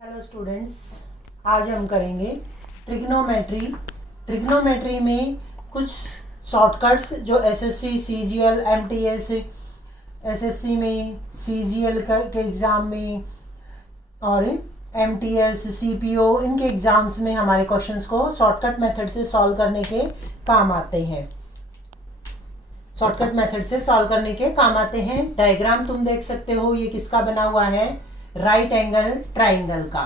Hello students, आज हम करेंगे ट्रिग्नोमेट्री। ट्रिग्नोमेट्री में कुछ शॉर्टकट्स जो एसएससी, सीजीएल, एमटीएस, एसएससी में, सीजीएल के एग्ज़ाम में और एमटीएस, सीपीओ, इनके एग्ज़ाम्स में हमारे क्वेश्चंस को शॉर्टकट मेथड से सॉल्व करने के काम आते हैं। शॉर्टकट मेथड से सॉल्व करने के काम आते हैं। डायग्राम तुम देख सकते हो, ये किसका बना हुआ है? राइट एंगल ट्राइंगल का।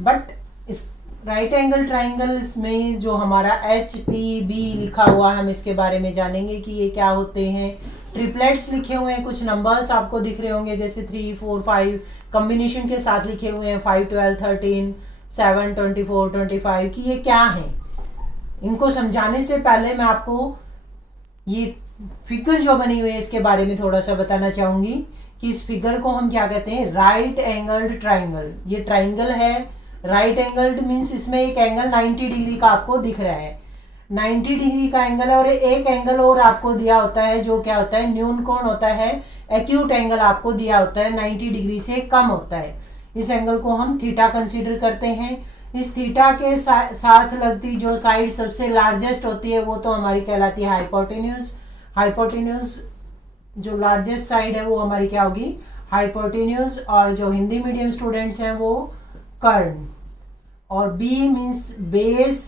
बट इस राइट एंगल ट्राइंगल में जो हमारा एच पी बी लिखा हुआ है, हम इसके बारे में जानेंगे कि ये क्या होते हैं। ट्रिपलेट्स लिखे हुए हैं, कुछ नंबर्स आपको दिख रहे होंगे जैसे 3, 4, 5 कॉम्बिनेशन के साथ लिखे हुए हैं, 5, 12, 13, 7, 24, 25 कि ये क्या है। इनको समझाने से पहले मैं आपको ये फिगर जो बनी हुई है इसके बारे में थोड़ा सा बताना चाहूंगी कि इस फिगर को हम क्या कहते हैं? Right angled triangle. ये ट्राइंगल है, राइट एंगल्ड मीन्स इसमें एक एंगल 90 डिग्री का आपको दिख रहा है, 90 डिग्री का एंगल है। और एक एंगल और आपको दिया होता है जो क्या होता है? न्यून कोण होता है। एक्यूट एंगल आपको दिया होता है 90 डिग्री से कम होता है। इस एंगल को हम थीटा कंसीडर करते हैं। इस थीटा के साथ लगती जो साइड सबसे लार्जेस्ट होती है वो तो हमारी कहलाती है हाइपोटेन्यूज। हाइपोटेन्यूज जो लार्जेस्ट साइड है वो हमारी क्या होगी? हाइपोटेन्यूज। और जो हिंदी मीडियम स्टूडेंट्स हैं वो कर्ण। और बी मीन्स बेस,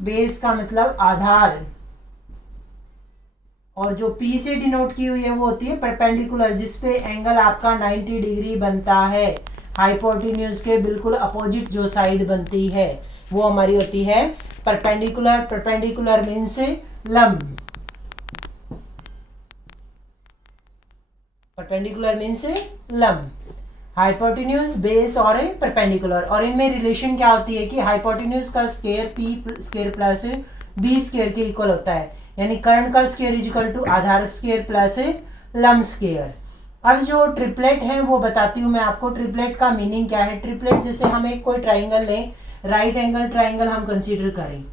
बेस का मतलब आधार। और जो पी से डिनोट की हुई है वो होती है परपेंडिकुलर, जिसपे एंगल आपका 90 डिग्री बनता है। हाइपोटेन्यूज के बिल्कुल अपोजिट जो साइड बनती है वो हमारी होती है परपेंडिकुलर। परपेंडिकुलर मीन्स लंब। परपेंडिकुलर मीन्स लंब। हाइपोटेन्यूज, बेस और परपेंडिकुलर। और इनमें रिलेशन क्या होती है कि हाइपोटेन्यूज का square P square plus B square के इक्वल होता है, यानी कर्ण का स्क्वायर इज इक्वल टू आधार स्क्वायर प्लस लंब स्क्वायर। अब जो ट्रिपलेट है वो बताती हूँ मैं आपको। ट्रिपलेट का मीनिंग क्या है? ट्रिपलेट जैसे हम एक कोई ट्राइंगल लें, राइट एंगल ट्राइंगल हम कंसीडर करें,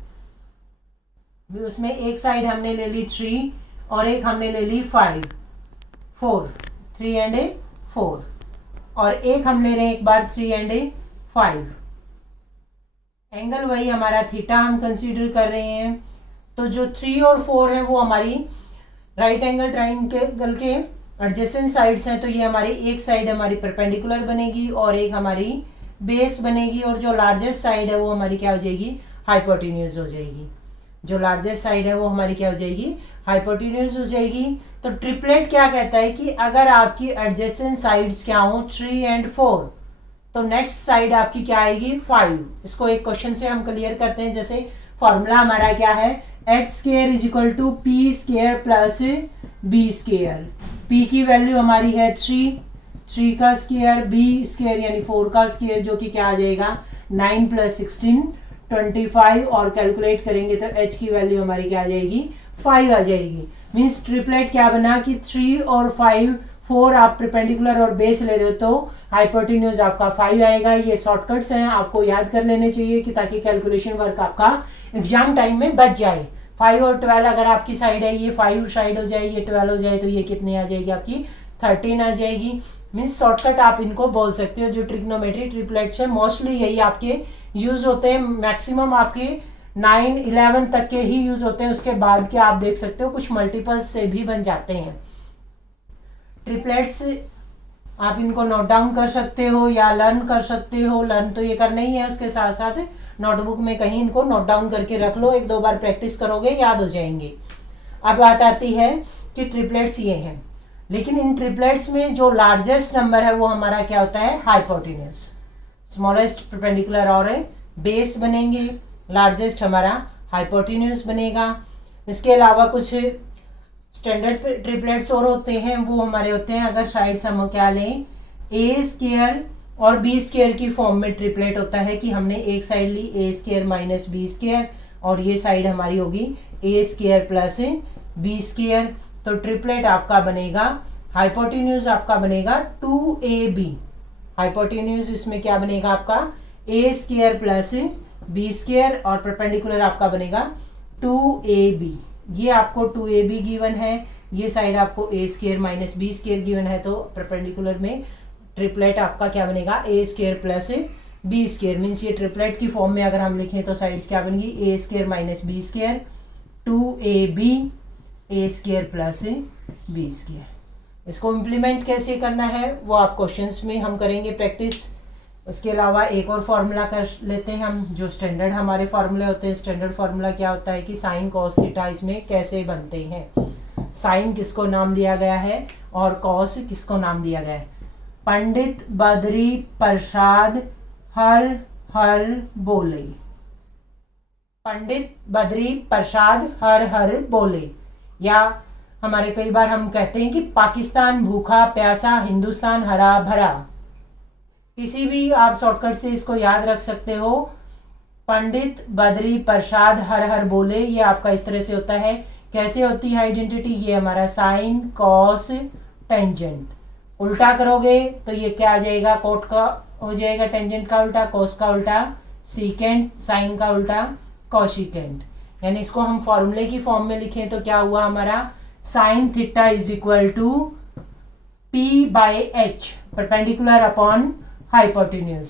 उसमें एक साइड हमने ले ली 3 और एक हमने ले ली 5, 4, 3 एंड 4, और एक हम ले रहे हैं एक बार 3 एंड 5। एंगल वही हमारा थीटा हम कंसीडर कर रहे हैं। तो जो 3 और 4 है वो हमारी राइट एंगल ट्राइंगल के एडजेसेंट साइड्स हैं। तो ये हमारी एक साइड हमारी परपेंडिकुलर बनेगी और एक हमारी बेस बनेगी। और जो लार्जेस्ट साइड है वो हमारी क्या हो जाएगी? हाइपोटेन्यूज हो जाएगी। जो लार्जेस्ट साइड है वो हमारी क्या हो जाएगी? हाइपोटेन्यूज हो जाएगी। तो ट्रिपलेट क्या कहता है कि अगर आपकी एडजेसेंट साइड्स क्या हो 3 एंड 4, तो नेक्स्ट साइड आपकी क्या आएगी? 5। इसको एक क्वेश्चन से हम क्लियर करते हैं। जैसे फॉर्मूला हमारा क्या है? H square is equal to P square plus B square. P की वैल्यू हमारी है 3 का स्क्वायर, बी स्क्वायर यानी 4 का स्क्वायर जो कि क्या आ जाएगा? 9 + 16 25। और कैलकुलेट करेंगे तो एच की वैल्यू हमारी क्या आ जाएगी? 5 आ जाएगी। मीन्स ट्रिपलेट क्या बना कि 3 और 5, 4 आप परपेंडिकुलर और बेस ले रहे हो तो हाइपोटेन्यूज आपका 5 आएगा। ये शॉर्टकट्स हैं, आपको याद कर लेने चाहिए कि ताकि कैलकुलेशन वर्क आपका एग्जाम टाइम में बच जाए। 5 और 12 अगर आपकी साइड है, ये 5 साइड हो जाए, ये 12 हो जाए, तो ये कितनी आ जाएगी? आपकी 13 आ जाएगी। मीन्स शॉर्टकट आप इनको बोल सकते हो। जो ट्रिग्नोमेट्री ट्रिपलेट्स है मोस्टली यही आपके यूज होते हैं। मैक्सिमम आपके 9, 11 तक के ही यूज होते हैं। उसके बाद के आप देख सकते हो कुछ मल्टीपल्स से भी बन जाते हैं। ट्रिपलेट्स आप इनको नोट डाउन कर सकते हो या लर्न कर सकते हो। लर्न तो ये करना ही है, उसके साथ साथ नोटबुक में कहीं इनको नोट डाउन करके रख लो। 1-2 बार प्रैक्टिस करोगे याद हो जाएंगे। अब बात आती है कि ट्रिपलेट्स ये हैं, लेकिन इन ट्रिपलेट्स में जो लार्जेस्ट नंबर है वो हमारा क्या होता है? हाइपोटेन्यूज। स्मॉलेस्ट परपेंडिकुलर और बेस बनेंगे, लार्जेस्ट हमारा हाइपोटेन्यूज बनेगा। इसके अलावा कुछ स्टैंडर्ड ट्रिपलेट्स और होते हैं, वो हमारे होते हैं अगर साइड्स हम क्या लें, ए स्क्वायर और बी स्क्वायर की फॉर्म में ट्रिपलेट होता है कि हमने एक साइड ली ए स्क्वायर माइनस बी स्क्वायर और ये साइड हमारी होगी ए स्क्वायर प्लस बी स्क्वायर। तो ट्रिपलेट आपका बनेगा, हाइपोटेन्यूज आपका बनेगा 2ab। हाइपोटेन्यूज इसमें क्या बनेगा आपका? ए स्क्वायर प्लस बी स्क्वायर और परपेंडिकुलर आपका बनेगा 2ab। ये आपको 2ab गिवन है, ये साइड आपको A square minus B square given है। तो परपेंडिकुलर में ट्रिपलेट आपका क्या बनेगा? A square plus B square means ये ट्रिपलेट की फॉर्म में अगर हम लिखें तो साइड्स क्या बनेगी, A square minus B square 2ab A square plus B square. इसको इम्प्लीमेंट कैसे करना है वो आप क्वेश्चंस में हम करेंगे प्रैक्टिस। उसके अलावा एक और फार्मूला कर लेते हैं हम, जो स्टैंडर्ड हमारे फार्मूले होते हैं। स्टैंडर्ड फार्मूला क्या होता है कि साइन कॉस थीटा इसमें कैसे बनते हैं। साइन किसको नाम दिया गया है और कॉस किसको नाम दिया गया है। पंडित बद्री प्रसाद हर हर बोले, पंडित बद्री प्रसाद हर हर बोले। या हमारे कई बार हम कहते हैं कि पाकिस्तान भूखा प्यासा हिंदुस्तान हरा भरा। किसी भी आप शॉर्टकट से इसको याद रख सकते हो। पंडित बद्री प्रसाद हर हर बोले, ये आपका इस तरह से होता है। कैसे होती है आइडेंटिटी, ये हमारा साइन कॉस टेंजेंट। उल्टा करोगे तो ये क्या आ जाएगा, कोट का हो जाएगा टेंजेंट का उल्टा, कॉस का उल्टा सीकेंट, साइन का उल्टा कॉशिकेंट। यानी इसको हम फॉर्मूले की फॉर्म में लिखें तो क्या हुआ हमारा, sine theta is equal to P by H perpendicular upon hypotenuse,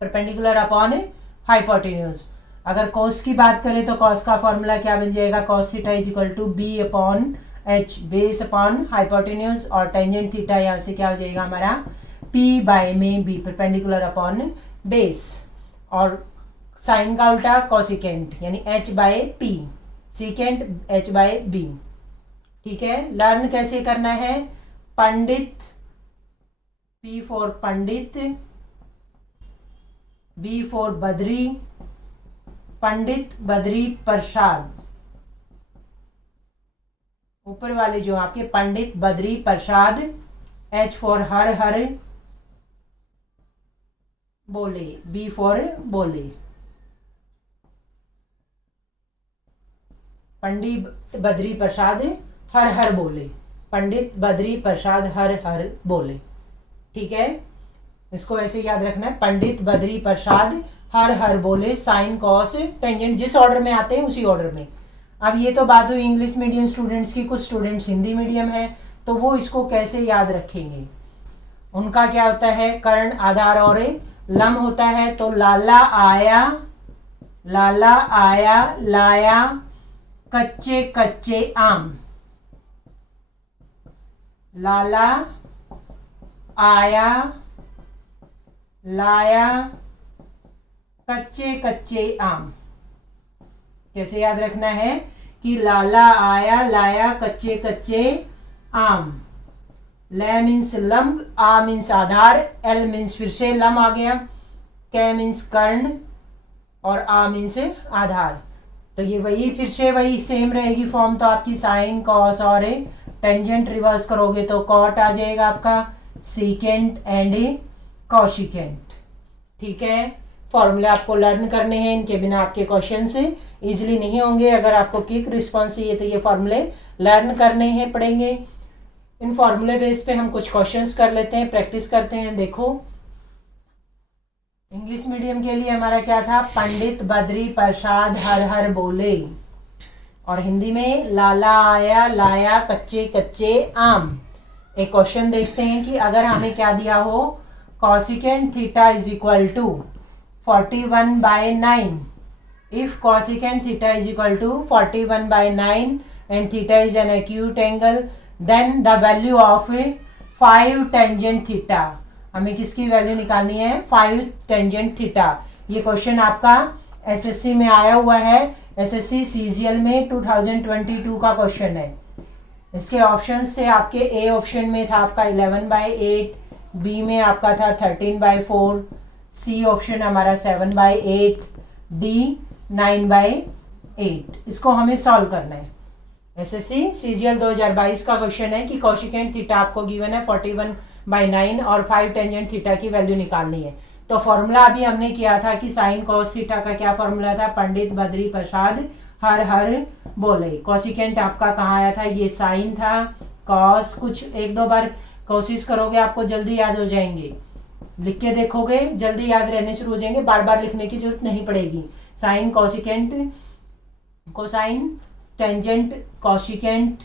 perpendicular upon hypotenuse. अगर कॉस की बात करें तो कॉस का फॉर्मूला क्या बन जाएगा, cos theta is equal to B upon H base upon hypotenuse, और टेंजेंट थीटा यहाँ से क्या हो जाएगा हमारा पी बाय में बी परपेंडिकुलर अपॉन बेस, और साइन का उल्टा कॉसिकेंट यानी H by P, secant H by B. ठीक है, लर्न कैसे करना है, Pandit P for Pandit, B for Badri, Pandit Badri Prasad, ऊपर वाले जो आपके पंडित बद्री प्रसाद, H फॉर हर हर बोले, B फॉर बोले, पंडित बद्री प्रसाद हर हर बोले, पंडित बद्री प्रसाद हर हर बोले। ठीक है, इसको ऐसे याद रखना है, पंडित बद्री प्रसाद हर हर बोले, साइन कॉस टेंजेंट जिस ऑर्डर में आते हैं उसी ऑर्डर में। अब ये तो बात हुई इंग्लिश मीडियम स्टूडेंट्स की, कुछ स्टूडेंट्स हिंदी मीडियम है तो वो इसको कैसे याद रखेंगे। उनका क्या होता है, कर्ण आधार और लम होता है। तो लाला आया लाया कच्चे कच्चे आम, लाला आया लाया कच्चे कच्चे आम। कैसे याद रखना है कि लाला आया लाया कच्चे कच्चे आम। ल मीन्स लंब, आ मीन्स आधार, एल मीन्स फिर से लम आ गया, क मीन्स कर्ण और आ मीन्स आधार। तो ये वही फिर से वही सेम रहेगी फॉर्म। तो आपकी साइन कॉस और टेंजेंट रिवर्स करोगे तो कॉट आ जाएगा आपका, सीकेंट एंड कॉशिकेंट। ठीक है, फॉर्मूले आपको लर्न करने हैं, इनके बिना आपके क्वेश्चन से इजीली नहीं होंगे। अगर आपको क्विक रिस्पॉन्स चाहिए तो ये फॉर्मूले लर्न करने हैं, पढ़ेंगे। इन फॉर्मूले बेस पे हम कुछ क्वेश्चंस कर लेते हैं, प्रैक्टिस करते हैं। देखो, इंग्लिश मीडियम के लिए हमारा क्या था, पंडित बद्री प्रसाद हर हर बोले, और हिंदी में लाला आया लाया कच्चे कच्चे आम। एक क्वेश्चन देखते हैं कि अगर हमें क्या दिया हो, cosecant theta is equal to 41/9, if cosecant theta is equal to 41/9 and theta is an acute angle, then the value of 5 tangent theta, हमें किसकी वैल्यू निकालनी है, 5 tangent theta। ये क्वेश्चन आपका एसएससी में आया हुआ है, एसएससी सीजीएल में 2022 का क्वेश्चन है। इसके ऑप्शंस थे आपके, ए ऑप्शन में था आपका 11/8, बी में आपका था 13/4, सी ऑप्शन हमारा 7/8, डी 9/8। इसको हमें सॉल्व करना है। एसएससी सीजीएल 2022 का क्वेश्चन है कि कॉशिकेंट थीटा आपको गिवन है 41/9 और 5 टेंजेंट थीटा की वैल्यू निकालनी है। तो फॉर्मूला अभी हमने किया था कि साइन कॉस थीटा का क्या फॉर्मूला था, पंडित बद्री प्रसाद हर हर बोले। कॉशिकेंट आपका कहाँ आया था, ये साइन था, कॉस कुछ एक दो बार कोशिश करोगे आपको जल्दी याद हो जाएंगे, लिख के देखोगे जल्दी याद रहने शुरू हो जाएंगे, बार बार लिखने की जरूरत नहीं पड़ेगी। Sine cosecant, cosine, tangent, cosecant,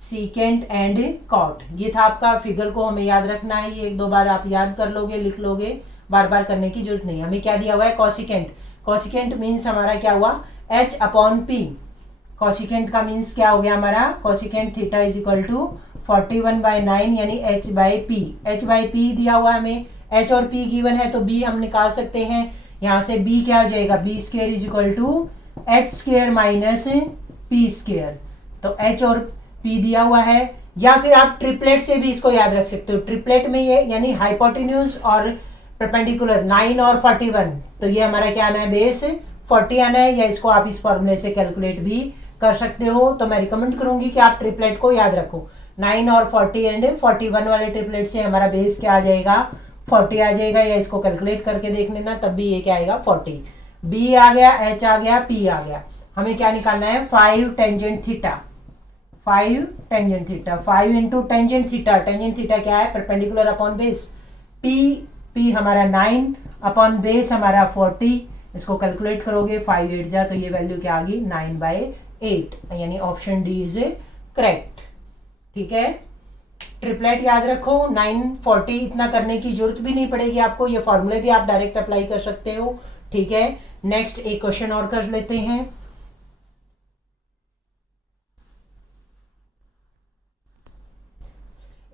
secant and cot. ये था आपका, फिगर को हमें याद रखना है, ये एक दो बार आप याद कर लोगे, लिख लोगे, बार बार करने की जरूरत नहीं। हमें क्या दिया हुआ है, कॉसिकेंट। कॉसिकेंट मीन्स हमारा क्या हुआ, h अपॉन पी। कॉसिकेंट का मीन्स क्या हो गया हमारा, cosecant theta is equal to 41/9 यानी h by P. h by P दिया हुआ हमें, h और p गिवन है तो b हम निकाल सकते हैं। यहाँ से b क्या हो जाएगा, b square is equal to h square minus p square. तो h और p दिया हुआ है, या फिर आप ट्रिपलेट से भी इसको याद रख सकते हो। ट्रिपलेट में ये यानी हाइपोटेन्यूज और परपेंडिकुलर 9 और 41, तो ये हमारा क्या आना है, बेस 40 आना है, या इसको आप इस फॉर्मूले से कैलकुलेट भी कर सकते हो। तो मैं रिकमेंड करूंगी कि आप ट्रिपलेट को याद रखो। 9 और 40 एंड 41 वाले ट्रिपलेट से हमारा बेस क्या आ जाएगा, 40 आ जाएगा, या इसको कैलकुलेट करके देख लेना, तब भी ये क्या आएगा 40। बी आ गया, एच आ गया, पी आ गया। हमें क्या निकालना है, 5 tangent theta. 5 tangent theta, 5 into tangent theta. Tangent theta क्या है, परपेंडिकुलर अपॉन बेस। पी हमारा 9 अपॉन बेस हमारा 40। इसको कैलकुलेट करोगे 5 8 जा, तो ये वैल्यू क्या आ गई, 9/8, यानी ऑप्शन डी इज करेक्ट। ठीक है, ट्रिपलेट याद रखो। 9 40 इतना करने की जरूरत भी नहीं पड़ेगी आपको, ये फॉर्मूले भी आप डायरेक्ट अप्लाई कर सकते हो। ठीक है, नेक्स्ट एक क्वेश्चन और कर लेते हैं।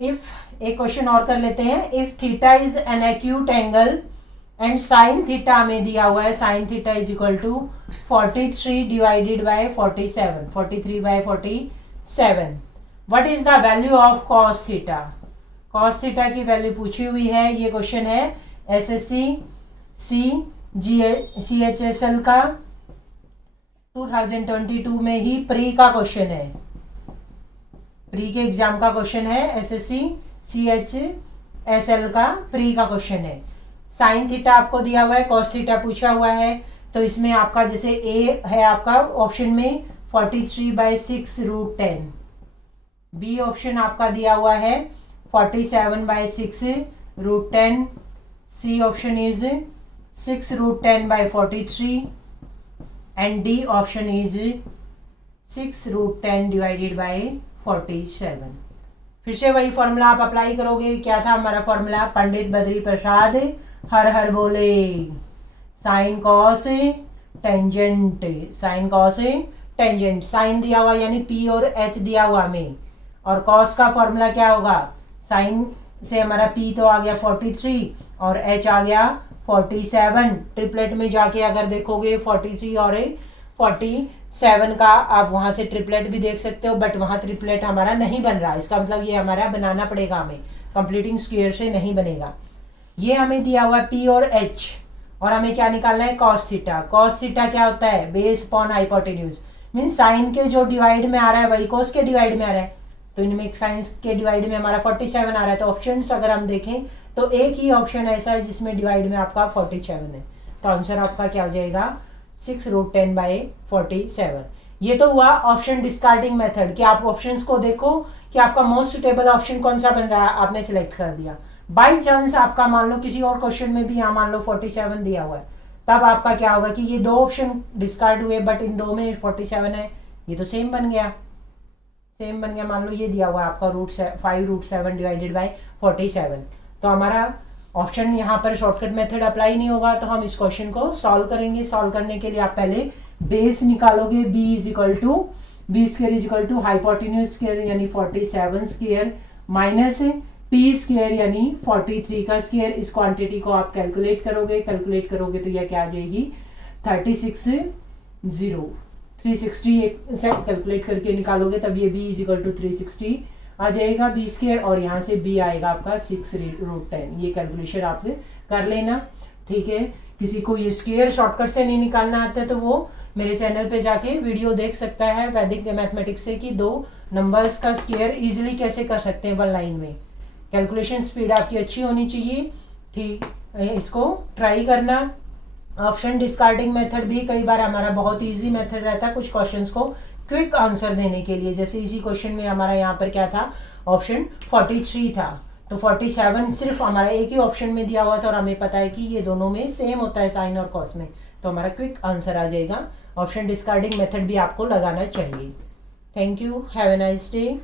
इफ एक क्वेश्चन और कर लेते हैं। If theta is an acute angle and sine theta हमें दिया हुआ है, sine theta is equal to 43 divided by 47, 43/47। What is the value of cos theta. Cos theta की वैल्यू पूछी हुई है। ये क्वेश्चन है SSC CHSL का 2022 में ही प्री का क्वेश्चन है, प्री के एग्जाम का क्वेश्चन है। SSC CHSL का प्री का क्वेश्चन है। साइन थीटा आपको दिया हुआ है, कॉस थीटा पूछा हुआ है। तो इसमें आपका जैसे ए है आपका ऑप्शन में 43/6√10, बी ऑप्शन आपका दिया हुआ है 47/6√10, C option is 6√10/43 and D option is 6√10 divided by 47। फिर से वही फॉर्मूला आप अप्लाई करोगे। क्या था हमारा फॉर्मूला, पंडित बद्री प्रसाद हर हर बोले, sine cos tangent, sine cos tangent. Sine दिया हुआ यानी पी और एच दिया हुआ हमें, और कॉस का फॉर्मूला क्या होगा, साइन से हमारा पी तो आ गया 43 और एच आ गया 47। ट्रिपलेट में जाके अगर देखोगे 43 और 47 का आप वहां से ट्रिपलेट भी देख सकते हो, बट वहां ट्रिपलेट हमारा नहीं बन रहा। इसका मतलब ये हमारा बनाना पड़ेगा हमें, कंप्लीटिंग स्क्वायर से नहीं बनेगा। ये हमें दिया हुआ पी और एच, और हमें क्या निकालना है, कॉस थीटा। कॉस थीटा क्या होता है, base upon hypotenuse. Mean sine के जो डिवाइड में आ रहा है वही कॉस के डिवाइड में आ रहा है। तो इनमें साइंस के डिवाइड में हमारा 47 आ रहा है। तो ऑप्शंस अगर हम देखें तो एक ही ऑप्शन ऐसा है जिसमें डिवाइड में आपका 47 है। तो आंसर आपका क्या हो जाएगा, 6√10/47। ये तो हुआ ऑप्शन डिस्कार्डिंग मेथड कि आप ऑप्शंस को देखो कि आपका मोस्ट सुटेबल ऑप्शन कौन सा बन रहा है, आपने सिलेक्ट कर दिया। बाई चांस आपका मान लो किसी और क्वेश्चन में भी यहाँ मान लो 47 दिया हुआ है, तब आपका क्या होगा कि ये दो ऑप्शन डिस्कार्ड हुए बट इन दो में 47 है, ये तो सेम बन गया, सेम बन गया। मान लो ये दिया हुआ है आपका 5√7 डिवाइडेड बाई 47, तो हमारा ऑप्शन यहाँ पर शॉर्टकट मेथड अप्लाई नहीं होगा। तो हम इस क्वेश्चन को सॉल्व करेंगे। सॉल्व करने के लिए आप पहले बेस निकालोगे, b is equal to hypotenuse square यानी 47 स्क्वायर माइनस पी स्क्वायर यानी 43 का स्क्वायर। इस क्वांटिटी को आप कैलकुलेट करोगे तो यह क्या आ जाएगी 360 से कैलकुलेट करके निकालोगे तब ये b इज इक्वल टू 360 आ जाएगा b स्क्वायर, और यहाँ से b आएगा आपका 6√10। ये कैलकुलेशन आप कर लेना, ठीक है। किसी को ये स्क्वायर शॉर्टकट से नहीं निकालना आता है तो वो मेरे चैनल पे जाके वीडियो देख सकता है वैदिक मैथमेटिक्स से कि दो नंबर्स का स्क्वायर इजीली कैसे कर सकते हैं वन लाइन में। कैलकुलेशन स्पीड आपकी अच्छी होनी चाहिए, ठीक। इसको ट्राई करना। ऑप्शन डिस्कार्डिंग मेथड भी कई बार हमारा बहुत इजी मेथड रहता है कुछ क्वेश्चंस को क्विक आंसर देने के लिए। जैसे इसी क्वेश्चन में हमारा यहाँ पर क्या था, ऑप्शन 43 था, तो 47 सिर्फ हमारा एक ही ऑप्शन में दिया हुआ था और हमें पता है कि ये दोनों में सेम होता है साइन और कॉस में, तो हमारा क्विक आंसर आ जाएगा। ऑप्शन डिस्कार्डिंग मेथड भी आपको लगाना चाहिए। Thank you, have a nice day.